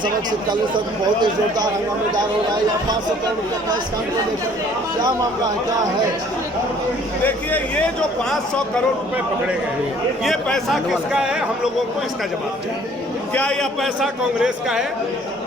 सबक से कल तक बहुत ही जोरदार हंगामेदार हो रहा है। या 500 करोड़ रुपये कैश काउंट को लेकर क्या मामला है, क्या है? देखिए, ये जो 500 करोड़ रुपए पकड़े गए, ये पैसा किसका है? हम लोगों को इसका जवाब चाहिए। क्या यह पैसा कांग्रेस का है?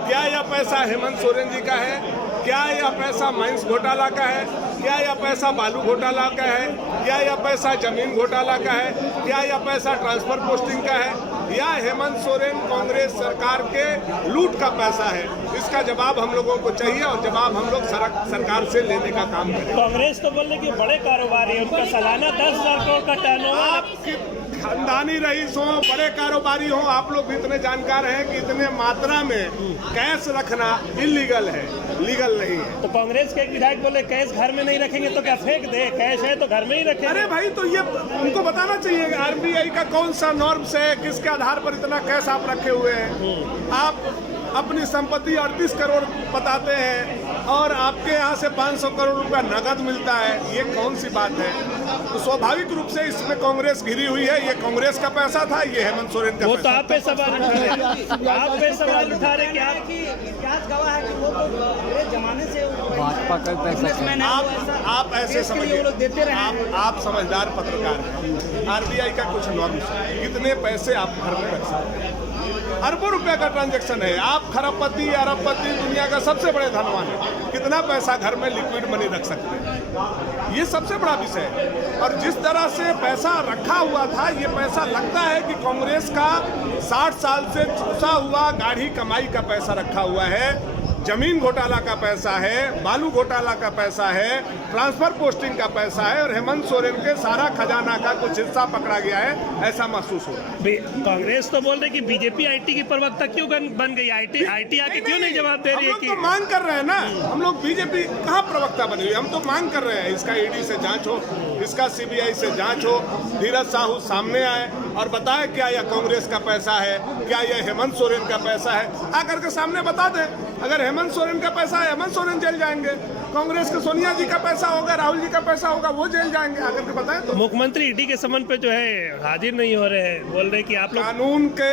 क्या यह पैसा हेमंत सोरेन जी का है? क्या यह पैसा माइंस घोटाला का है? क्या यह पैसा बालू घोटाला का है? क्या यह पैसा जमीन घोटाला का है? क्या यह पैसा ट्रांसफर पोस्टिंग का है? या हेमंत सोरेन कांग्रेस सरकार के लूट का पैसा है? इसका जवाब हम लोगों को चाहिए और जवाब हम लोग सरकार से लेने का काम करें। कांग्रेस तो बोल रही कि बड़े कारोबारी है, उनका सालाना 10,000 करोड़ का टर्नओवर। आपके खानदानी रईस हो, बड़े कारोबारी हो, आप लोग भी इतने जानकार हैं कि इतने मात्रा में कैश रखना इलीगल है, लीगल नहीं है। तो कांग्रेस के एक विधायक बोले कैश घर में नहीं रखेंगे तो क्या फेंक दे? कैश है तो घर में ही रखेंगे। अरे भाई, तो ये उनको बताना चाहिए आरबीआई का कौन सा नॉर्म्स है, किसके आधार पर इतना कैश आप रखे हुए हैं। आप अपनी संपत्ति 38 करोड़ बताते हैं और आपके यहाँ से 500 करोड़ रुपया नगद मिलता है, ये कौन सी बात है? तो स्वाभाविक रूप से इसमें कांग्रेस घिरी हुई है। ये कांग्रेस का पैसा था, ये हेमंत सोरेन का वो पैसा। तो आप पे सवाल उठा रहे, आप पे सवाल उठा रहे कि इतिहास गवाह है कि वो तो पूरे जमाने से भाजपा का पैसा आप ऐसे समझिए, देते रहे। आप समझदार पत्रकार हैं। आरबीआई का कुछ नॉर्म्स है, कितने पैसे आप घर में रख सकते हैं। अरबों रुपए का ट्रांजैक्शन है। आप खरबपति अरबपति, दुनिया का सबसे बड़े धनवान है, कितना पैसा घर में लिक्विड मनी रख सकते हैं? ये सबसे बड़ा विषय है। और जिस तरह से पैसा रखा हुआ था, ये पैसा लगता है कि कांग्रेस का 60 साल से चूसा हुआ गाढ़ी कमाई का पैसा रखा हुआ है। जमीन घोटाला का पैसा है, बालू घोटाला का पैसा है, ट्रांसफर पोस्टिंग का पैसा है और हेमंत सोरेन के सारा खजाना का कुछ हिस्सा पकड़ा गया है, ऐसा महसूस हो रहा है। कांग्रेस तो बोल रही कि बीजेपी आईटी की प्रवक्ता क्यों बन गई? आईटी आके क्यों नहीं जवाब दे रही है? हम लोग तो मांग कर रहे हैं ना, हम लोग बीजेपी कहाँ प्रवक्ता बनी हुई, हम तो मांग कर रहे हैं इसका ईडी से जांच हो, इसका सीबीआई से जांच हो, धीरज साहू सामने आए और बताए क्या यह कांग्रेस का पैसा है, क्या यह हेमंत सोरेन का पैसा है, आकर के सामने बता दें। अगर हेमंत सोरेन का पैसा है, हेमंत सोरेन जेल जाएंगे। कांग्रेस के सोनिया जी का पैसा होगा, राहुल जी का पैसा होगा, वो जेल जाएंगे। आकर के बताएं तो। मुख्यमंत्री ईडी के समन पे जो है हाजिर नहीं हो रहे हैं, बोल रहे कि आप लोग कानून के,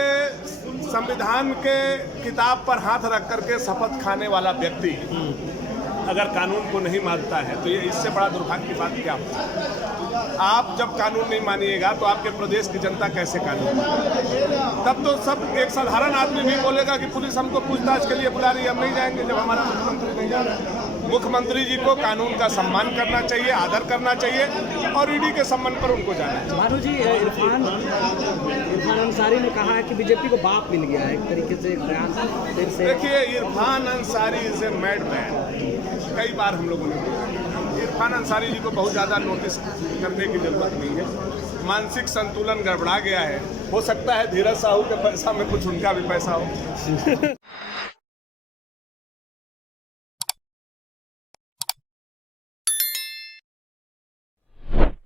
संविधान के किताब पर हाथ रख करके शपथ खाने वाला व्यक्ति अगर कानून को नहीं मानता है तो ये इससे बड़ा दुर्भाग्य की बात क्या हो? आप जब कानून नहीं मानिएगा तो आपके प्रदेश की जनता कैसे कानून मानेगी? तब तो सब एक साधारण आदमी भी बोलेगा कि पुलिस हमको पूछताछ के लिए बुला रही है, हम नहीं जाएंगे जब हमारा मुख्यमंत्री नहीं जा रहा है। मुख्यमंत्री जी को कानून का सम्मान करना चाहिए, आदर करना चाहिए और ईडी के सम्मान पर उनको जाना चाहिए। भानु जी, इरफान अंसारी ने कहा है कि बीजेपी को बाप मिल गया है एक तरीके से बयान से। देखिए, Irfan Ansari is a mad man. कई बार हम लोगों ने इरफान अंसारी जी को बहुत ज़्यादा नोटिस करने की जरूरत नहीं है। मानसिक संतुलन गड़बड़ा गया है। हो सकता है धीरज साहू के पैसा में कुछ उनका भी पैसा हो।